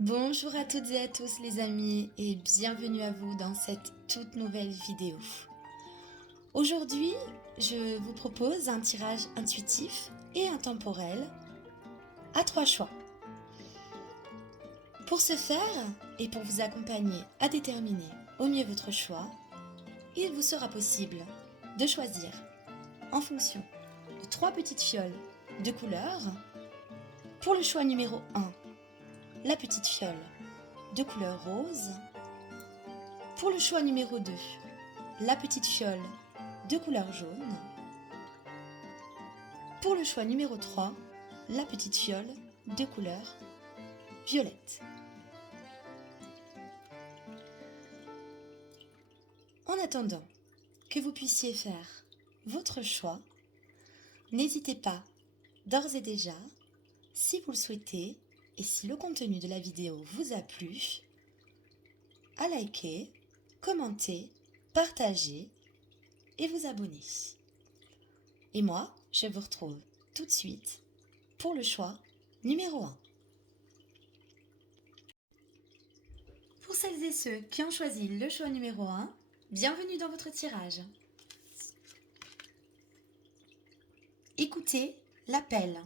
Bonjour à toutes et à tous les amis et bienvenue à vous dans cette toute nouvelle vidéo. Aujourd'hui, je vous propose un tirage intuitif et intemporel à 3 choix. Pour ce faire et pour vous accompagner à déterminer au mieux votre choix, il vous sera possible de choisir en fonction de 3 petites fioles de couleur. Pour le choix numéro 1, la petite fiole de couleur rose. Pour le choix numéro 2, la petite fiole de couleur jaune. Pour le choix numéro 3, la petite fiole de couleur violette. En attendant que vous puissiez faire votre choix, n'hésitez pas d'ores et déjà, si vous le souhaitez et si le contenu de la vidéo vous a plu, à liker, commenter, partager et vous abonner. Et moi, je vous retrouve tout de suite pour le choix numéro 1. Pour celles et ceux qui ont choisi le choix numéro 1, bienvenue dans votre tirage. Écoutez l'appel.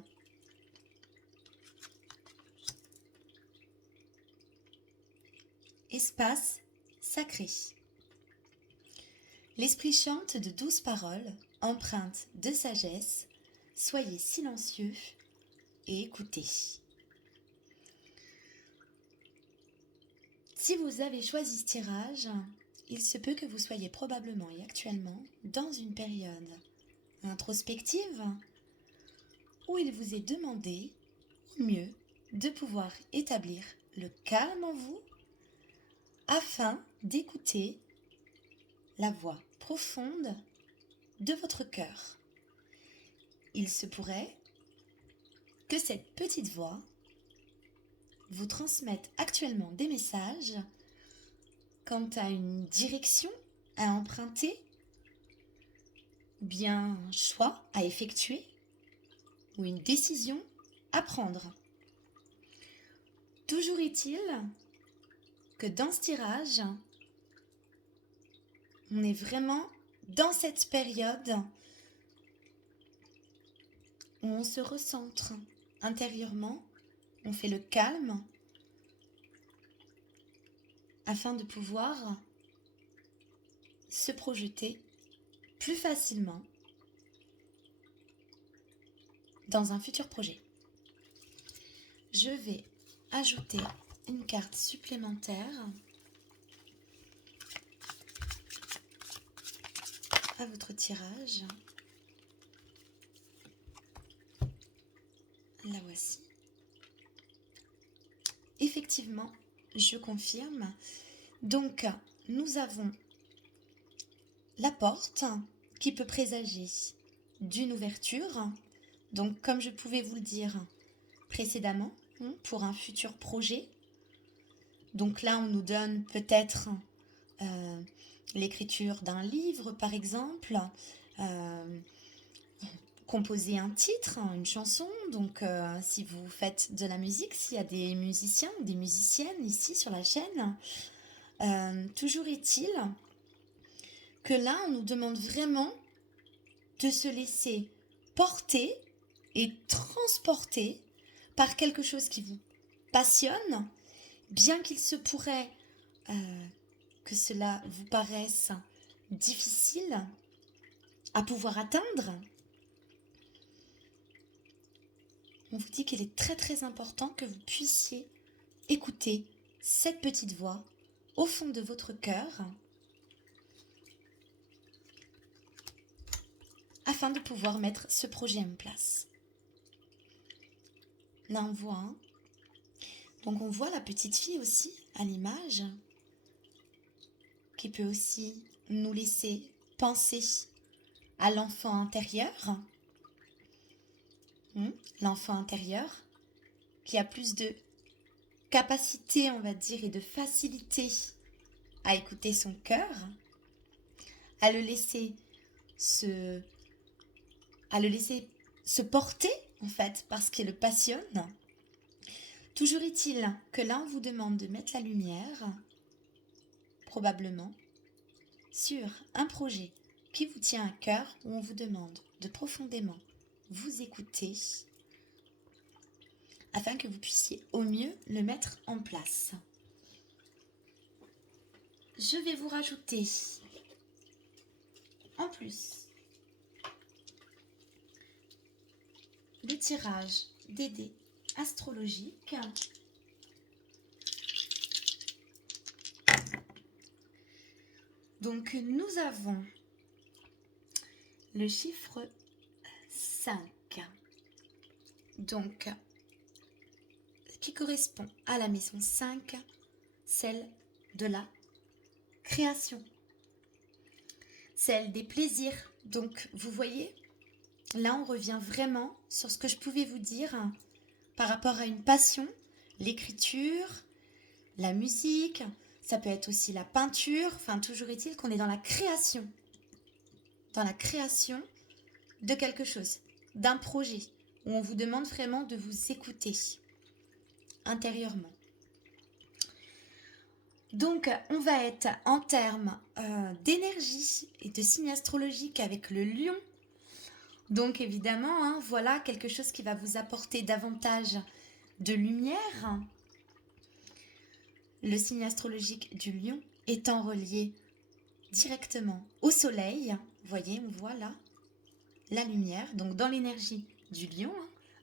Espace sacré. L'esprit chante de douces paroles, empreintes de sagesse. Soyez silencieux et écoutez. Si vous avez choisi ce tirage, il se peut que vous soyez probablement et actuellement dans une période introspective où il vous est demandé, au mieux, de pouvoir établir le calme en vous afin d'écouter la voix profonde de votre cœur. Il se pourrait que cette petite voix vous transmette actuellement des messages quant à une direction à emprunter, ou bien un choix à effectuer, ou une décision à prendre. Toujours est-il que dans ce tirage, on est vraiment dans cette période où on se recentre intérieurement, on fait le calme afin de pouvoir se projeter plus facilement dans un futur projet. Je vais ajouter une carte supplémentaire à votre tirage. La voici. Effectivement, je confirme. Donc, nous avons la porte qui peut présager d'une ouverture. Donc, comme je pouvais vous le dire précédemment, pour un futur projet. Donc là, on nous donne peut-être l'écriture d'un livre, par exemple, composer un titre, une chanson. Donc, si vous faites de la musique, s'il y a des musiciens ou des musiciennes ici sur la chaîne, toujours est-il que là, on nous demande vraiment de se laisser porter et transporter par quelque chose qui vous passionne, bien qu'il se pourrait que cela vous paraisse difficile à pouvoir atteindre. On vous dit qu'il est très très important que vous puissiez écouter cette petite voix au fond de votre cœur afin de pouvoir mettre ce projet en place. Là on voit, donc on voit la petite fille aussi à l'image qui peut aussi nous laisser penser à l'enfant intérieur. L'enfant intérieur qui a plus de capacité, on va dire, et de facilité à écouter son cœur, à le laisser se porter, en fait, parce qu'il le passionne. Toujours est-il que là, on vous demande de mettre la lumière, probablement, sur un projet qui vous tient à cœur, où on vous demande de profondément vous écouter afin que vous puissiez au mieux le mettre en place. Je vais vous rajouter en plus le tirage des dés astrologiques. Donc nous avons le chiffre 5, donc qui correspond à la maison 5, celle de la création, celle des plaisirs. Donc vous voyez, là on revient vraiment sur ce que je pouvais vous dire par rapport à une passion, l'écriture, la musique, ça peut être aussi la peinture, enfin toujours est-il qu'on est dans la création de quelque chose, d'un projet, où on vous demande vraiment de vous écouter intérieurement. Donc, on va être en termes d'énergie et de signe astrologique avec le lion. Donc, évidemment, voilà quelque chose qui va vous apporter davantage de lumière. Le signe astrologique du lion étant relié directement au soleil. Vous voyez, on voit là la lumière, donc dans l'énergie du lion,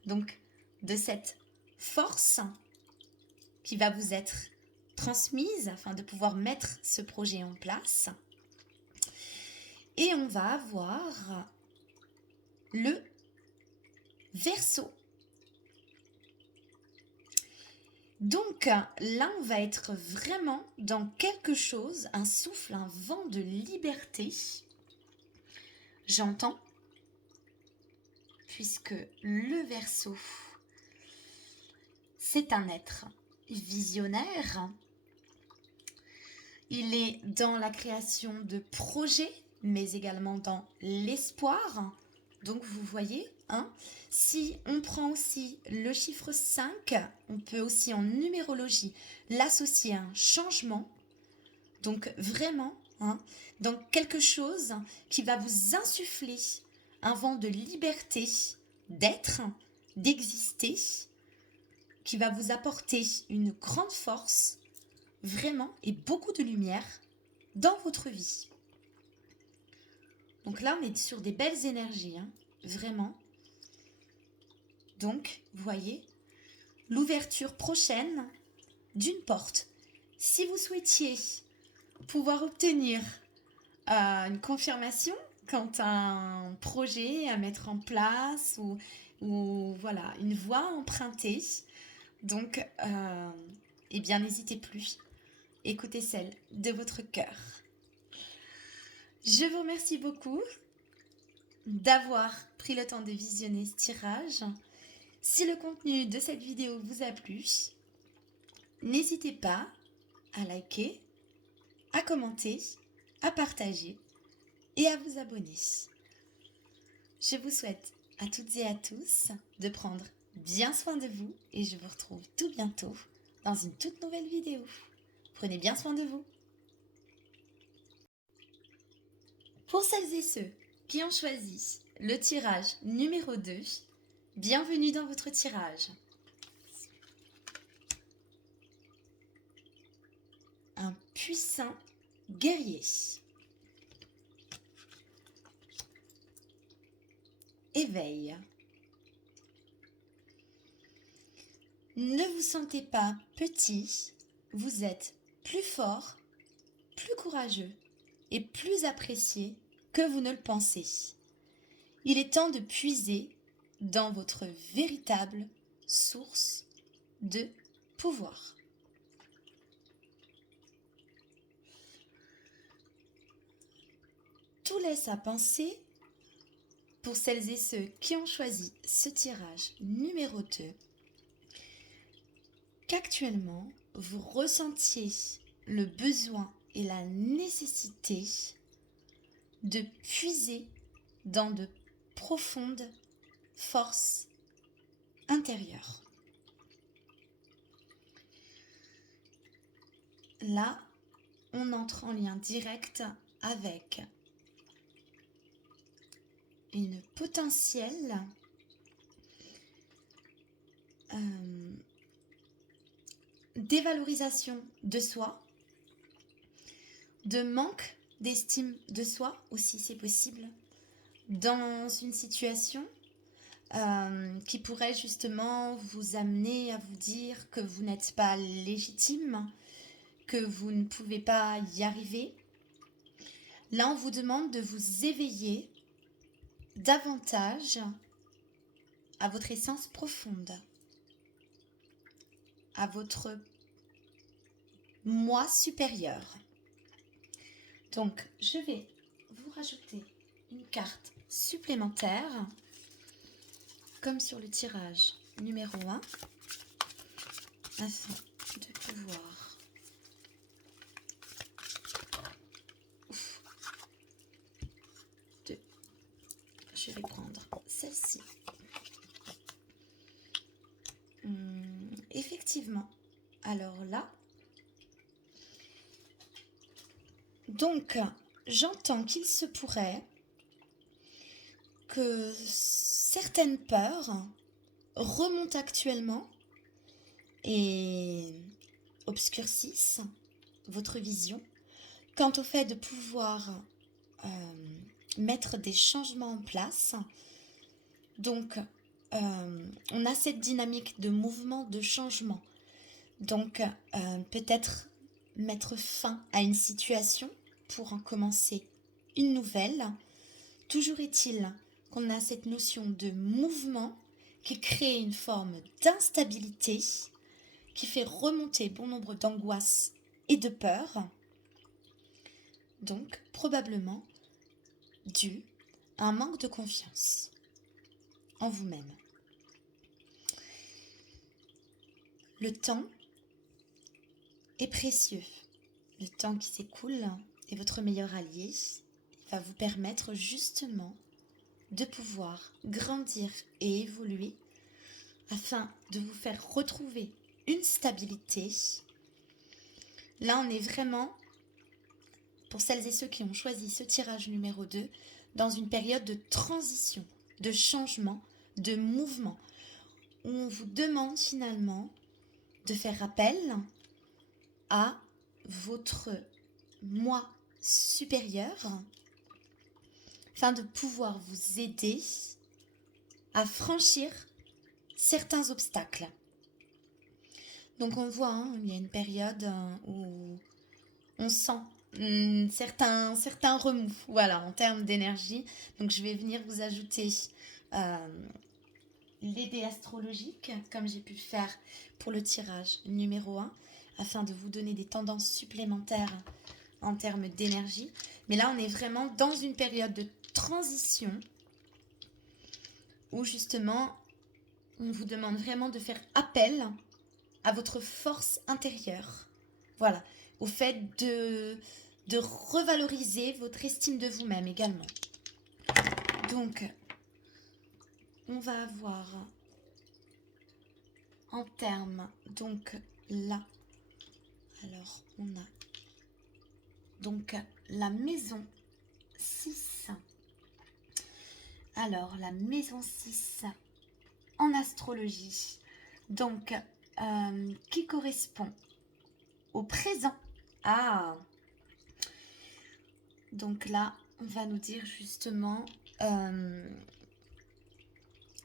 donc de cette force qui va vous être transmise afin de pouvoir mettre ce projet en place. Et on va avoir le Verseau. Donc là, on va être vraiment dans quelque chose, un souffle, un vent de liberté. J'entends, puisque le Verseau, c'est un être visionnaire. Il est dans la création de projets, mais également dans l'espoir. Donc vous voyez, si on prend aussi le chiffre 5, on peut aussi en numérologie l'associer à un changement. Donc vraiment, dans quelque chose qui va vous insuffler un vent de liberté, d'être, d'exister, qui va vous apporter une grande force, vraiment, et beaucoup de lumière dans votre vie. Donc là, on est sur des belles énergies, vraiment. Donc, vous voyez, l'ouverture prochaine d'une porte. Si vous souhaitiez pouvoir obtenir une confirmation quant à un projet à mettre en place ou voilà, une voie empruntée, donc, eh bien, n'hésitez plus. Écoutez celle de votre cœur. Je vous remercie beaucoup d'avoir pris le temps de visionner ce tirage. Si le contenu de cette vidéo vous a plu, n'hésitez pas à liker, à commenter, à partager et à vous abonner. Je vous souhaite à toutes et à tous de prendre bien soin de vous et je vous retrouve tout bientôt dans une toute nouvelle vidéo. Prenez bien soin de vous. Pour celles et ceux qui ont choisi le tirage numéro 2, bienvenue dans votre tirage. Un puissant guerrier. Éveil. Ne vous sentez pas petit, vous êtes plus fort, plus courageux et plus apprécié que vous ne le pensez. Il est temps de puiser dans votre véritable source de pouvoir. Tout laisse à penser, pour celles et ceux qui ont choisi ce tirage numéro 2, qu'actuellement vous ressentiez le besoin et la nécessité de puiser dans de profondes forces intérieures. là, on entre en lien direct avec une potentielle dévalorisation de soi, de manque d'estime de soi aussi, c'est possible, dans une situation qui pourrait justement vous amener à vous dire que vous n'êtes pas légitime, que vous ne pouvez pas y arriver. Là, on vous demande de vous éveiller davantage à votre essence profonde, à votre moi supérieur. Donc, je vais vous rajouter une carte supplémentaire, comme sur le tirage numéro 1, afin de pouvoir je vais prendre celle-ci. Effectivement, alors là, donc j'entends qu'il se pourrait que certaines peurs remontent actuellement et obscurcissent votre vision quant au fait de pouvoir mettre des changements en place. Donc, on a cette dynamique de mouvement, de changement. Donc, peut-être mettre fin à une situation pour en commencer une nouvelle. Toujours est-il qu'on a cette notion de mouvement qui crée une forme d'instabilité, qui fait remonter bon nombre d'angoisses et de peurs. Donc, probablement dû à un manque de confiance en vous-même. Le temps est précieux. Le temps qui s'écoule est votre meilleur allié. Il va vous permettre justement de pouvoir grandir et évoluer afin de vous faire retrouver une stabilité. Là, on est vraiment, pour celles et ceux qui ont choisi ce tirage numéro 2, dans une période de transition, de changement, de mouvement, où on vous demande finalement de faire appel à votre moi supérieur afin de pouvoir vous aider à franchir certains obstacles. Donc on voit, il y a une période où on sent certains remous, voilà, en termes d'énergie. Donc je vais venir vous ajouter les dés astrologiques, comme j'ai pu le faire pour le tirage numéro 1, afin de vous donner des tendances supplémentaires en termes d'énergie. Mais là, on est vraiment dans une période de transition où justement, on vous demande vraiment de faire appel à votre force intérieure. Voilà, au fait de revaloriser votre estime de vous-même également. Donc, on va avoir en termes, donc là, alors on a donc la maison 6. Alors, la maison 6 en astrologie, donc qui correspond au présent. Ah, donc là, on va nous dire justement,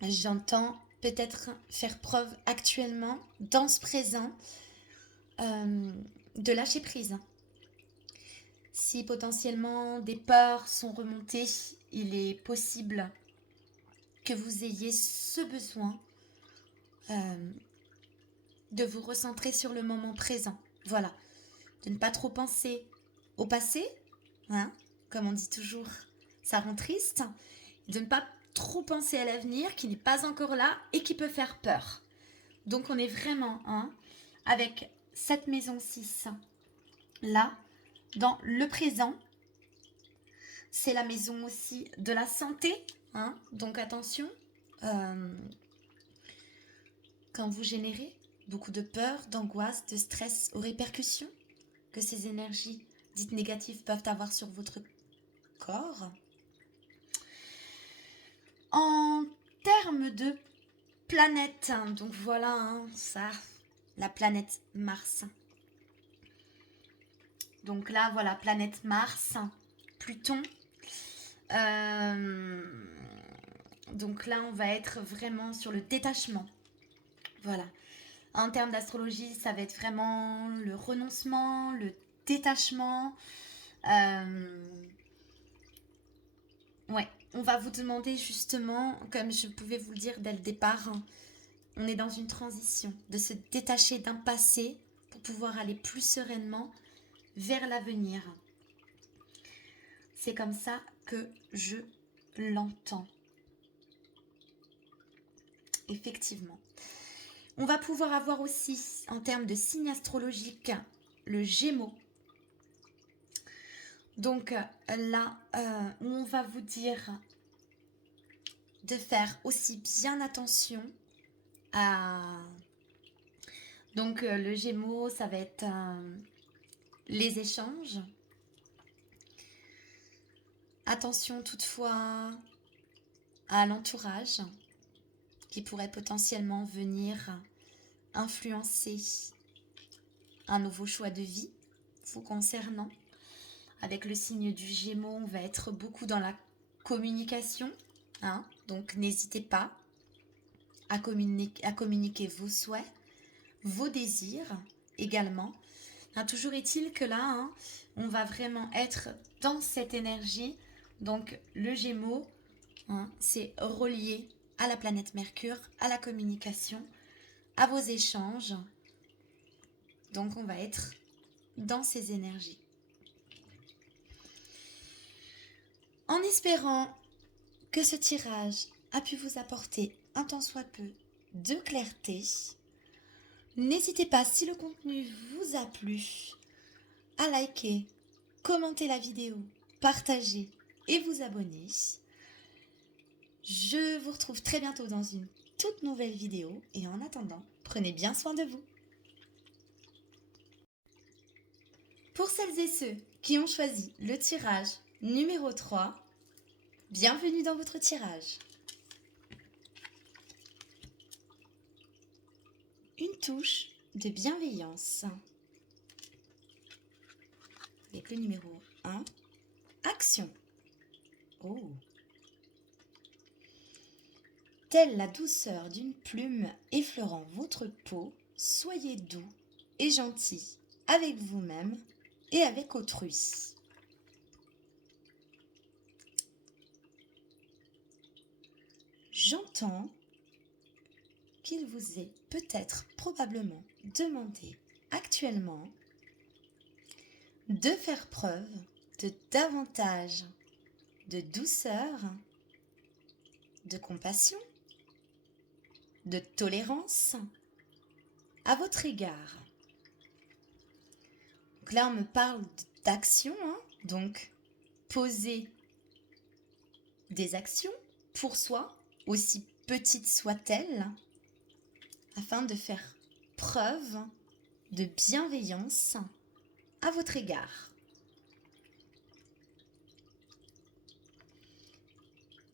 j'entends peut-être faire preuve actuellement, dans ce présent, de lâcher prise. Si potentiellement des peurs sont remontées, il est possible que vous ayez ce besoin de vous recentrer sur le moment présent. Voilà, de ne pas trop penser au passé, comme on dit toujours, ça rend triste, de ne pas trop penser à l'avenir qui n'est pas encore là et qui peut faire peur. Donc on est vraiment avec cette maison 6 là, dans le présent. C'est la maison aussi de la santé, donc attention, quand vous générez beaucoup de peur, d'angoisse, de stress aux répercussions, que ces énergies dites négatives peuvent avoir sur votre corps. En termes de planète, donc voilà, ça, la planète Mars. Donc là, voilà, planète Mars, Pluton. Donc là, on va être vraiment sur le détachement. Voilà. En termes d'astrologie, ça va être vraiment le renoncement, le détachement. Ouais, on va vous demander justement, comme je pouvais vous le dire dès le départ, on est dans une transition, de se détacher d'un passé pour pouvoir aller plus sereinement vers l'avenir. C'est comme ça que je l'entends. Effectivement. On va pouvoir avoir aussi, en termes de signe astrologique, le Gémeaux. Donc là, on va vous dire de faire aussi bien attention à... Donc le Gémeaux, ça va être les échanges. Attention toutefois à l'entourage qui pourrait potentiellement venir influencer un nouveau choix de vie vous concernant. Avec le signe du Gémeaux, on va être beaucoup dans la communication. Donc n'hésitez pas à communiquer vos souhaits, vos désirs également. Toujours est-il que là, on va vraiment être dans cette énergie. Donc le Gémeaux, c'est relié à la planète Mercure, à la communication, à vos échanges. Donc on va être dans ces énergies. En espérant que ce tirage a pu vous apporter un tant soit peu de clarté, n'hésitez pas, si le contenu vous a plu, à liker, commenter la vidéo, partager et vous abonner. Je vous retrouve très bientôt dans une toute nouvelle vidéo et en attendant, prenez bien soin de vous. Pour celles et ceux qui ont choisi le tirage numéro 3, bienvenue dans votre tirage. Une touche de bienveillance. Avec le numéro 1, action. Oh. Telle la douceur d'une plume effleurant votre peau, soyez doux et gentil avec vous-même et avec autrui. J'entends qu'il vous est peut-être probablement demandé actuellement de faire preuve de davantage de douceur, de compassion, de tolérance à votre égard. Donc là, on me parle d'action, donc poser des actions pour soi, aussi petites soient-elles, afin de faire preuve de bienveillance à votre égard.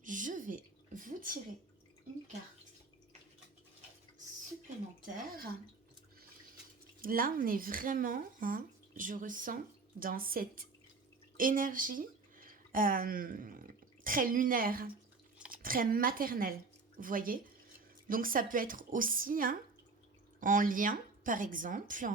Je vais vous tirer une carte supplémentaire. Là, on est vraiment, je ressens dans cette énergie très lunaire, très maternelle, vous voyez. Donc ça peut être aussi en lien, par exemple,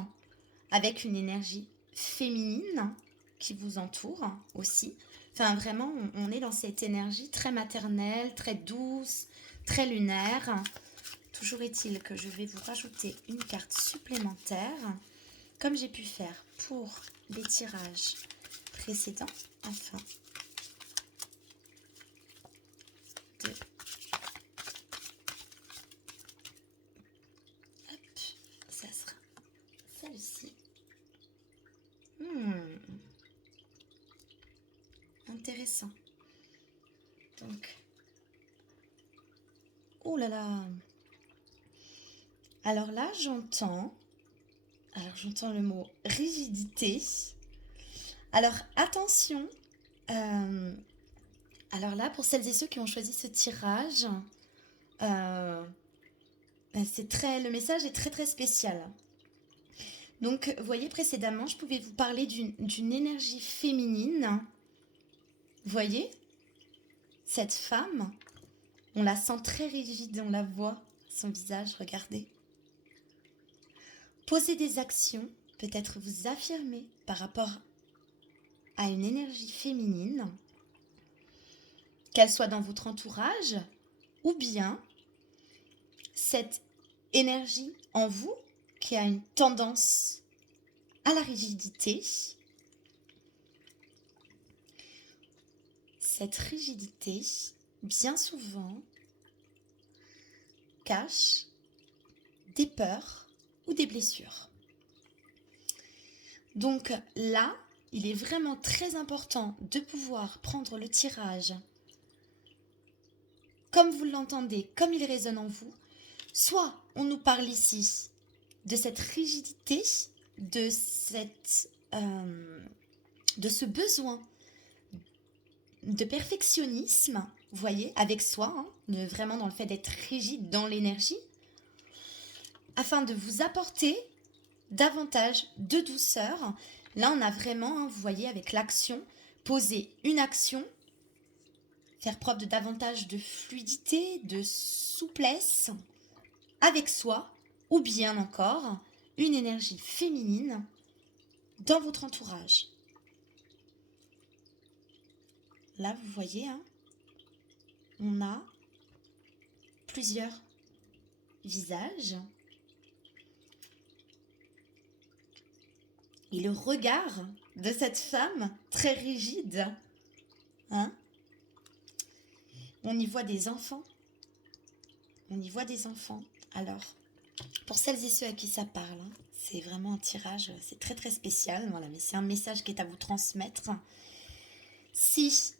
avec une énergie féminine qui vous entoure aussi. Enfin, vraiment, on est dans cette énergie très maternelle, très douce, très lunaire. Toujours est-il que je vais vous rajouter une carte supplémentaire, comme j'ai pu faire pour les tirages précédents, afin de... Hop, ça sera celle-ci. Intéressant. Donc, oh là là. Alors là, j'entends Alors j'entends le mot rigidité. Alors attention, euh, alors là pour celles et ceux qui ont choisi ce tirage, euh, le message est très très spécial. Donc vous voyez précédemment, je pouvais vous parler d'une énergie féminine. Vous voyez, cette femme, on la sent très rigide, on la voit, son visage, regardez. Posez des actions, peut-être vous affirmer par rapport à une énergie féminine, qu'elle soit dans votre entourage, ou bien cette énergie en vous qui a une tendance à la rigidité. Cette rigidité, bien souvent, cache des peurs ou des blessures. Donc là, il est vraiment très important de pouvoir prendre le tirage comme vous l'entendez, comme il résonne en vous. Soit on nous parle ici de cette rigidité, de ce besoin de perfectionnisme, vous voyez, avec soi, vraiment dans le fait d'être rigide dans l'énergie, afin de vous apporter davantage de douceur. Là, on a vraiment, vous voyez, avec l'action, poser une action, faire preuve de davantage de fluidité, de souplesse avec soi, ou bien encore une énergie féminine dans votre entourage. Là, vous voyez, on a plusieurs visages. Et le regard de cette femme très rigide, on y voit des enfants. Alors, pour celles et ceux à qui ça parle, c'est vraiment un tirage, c'est très très spécial, voilà, mais c'est un message qui est à vous transmettre. Si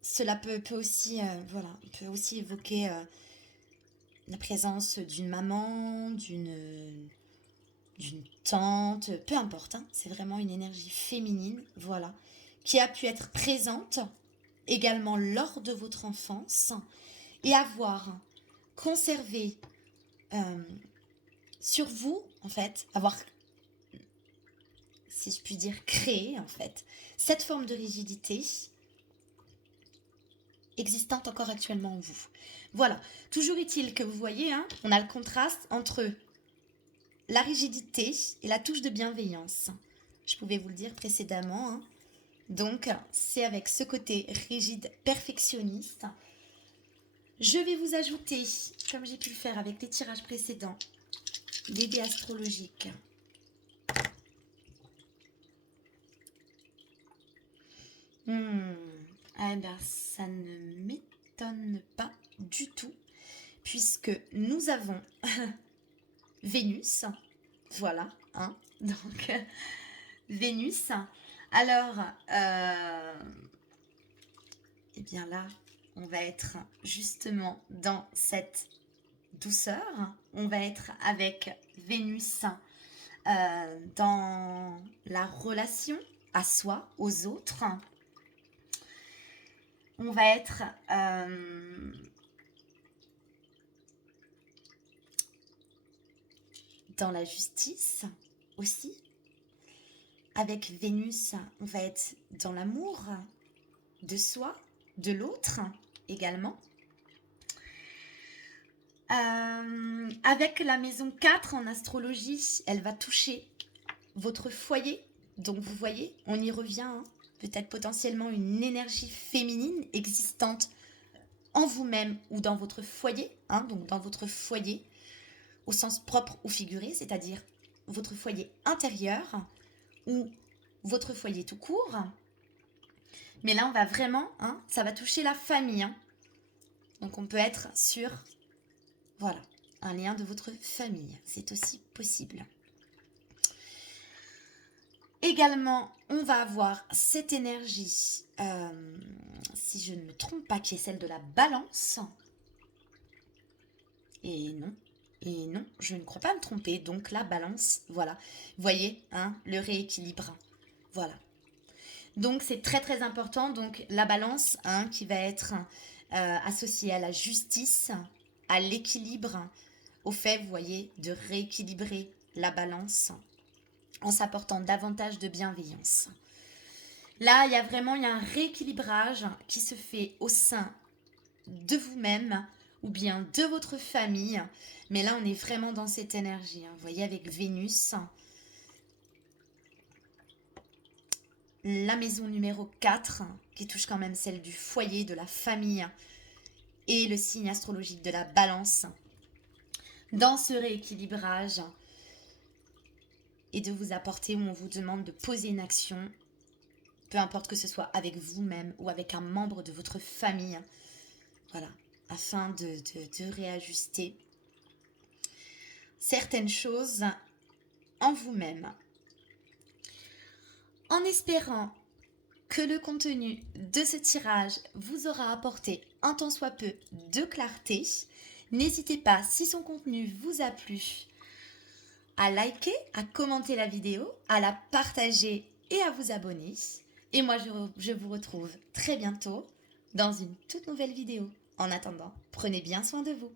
cela peut aussi évoquer la présence d'une maman, d'une tante, peu importe, c'est vraiment une énergie féminine, voilà, qui a pu être présente également lors de votre enfance et avoir conservé sur vous, en fait, avoir, si je puis dire, créé, en fait, cette forme de rigidité existante encore actuellement en vous. Voilà, toujours est-il que vous voyez, on a le contraste entre la rigidité et la touche de bienveillance. Je pouvais vous le dire précédemment. Donc, c'est avec ce côté rigide perfectionniste. Je vais vous ajouter, comme j'ai pu le faire avec les tirages précédents, des dés astrologiques. Eh bien, ça ne m'étonne pas du tout, puisque nous avons Vénus, voilà, donc Vénus. Alors, eh bien là, on va être justement dans cette douceur. On va être avec Vénus dans la relation à soi, aux autres. On va être dans la justice aussi. Avec Vénus, on va être dans l'amour de soi, de l'autre également. Avec la maison 4 en astrologie, elle va toucher votre foyer. Donc vous voyez, on y revient, peut-être potentiellement une énergie féminine existante en vous-même ou dans votre foyer, donc dans votre foyer au sens propre ou figuré, c'est-à-dire votre foyer intérieur ou votre foyer tout court. Mais là, on va vraiment, ça va toucher la famille. Donc on peut être sur, voilà, un lien de votre famille. C'est aussi possible. Également, on va avoir cette énergie, si je ne me trompe pas, qui est celle de la balance. Et non, Et non, je ne crois pas me tromper. Donc la balance, voilà. Vous voyez, hein, le rééquilibre. Voilà. Donc c'est très très important. Donc la balance, hein, qui va être associée à la justice, à l'équilibre, au fait, vous voyez, de rééquilibrer la balance en s'apportant davantage de bienveillance. Là, il y a un rééquilibrage qui se fait au sein de vous-même ou bien de votre famille. Mais là, on est vraiment dans cette énergie. Hein. Vous voyez, avec Vénus, la maison numéro 4, qui touche quand même celle du foyer, de la famille, et le signe astrologique de la balance. Dans ce rééquilibrage, et de vous apporter où on vous demande de poser une action, peu importe que ce soit avec vous-même ou avec un membre de votre famille, voilà, afin de réajuster certaines choses en vous-même. En espérant que le contenu de ce tirage vous aura apporté un tant soit peu de clarté, n'hésitez pas, si son contenu vous a plu, à liker, à commenter la vidéo, à la partager et à vous abonner. Et moi, je vous retrouve très bientôt dans une toute nouvelle vidéo. En attendant, prenez bien soin de vous.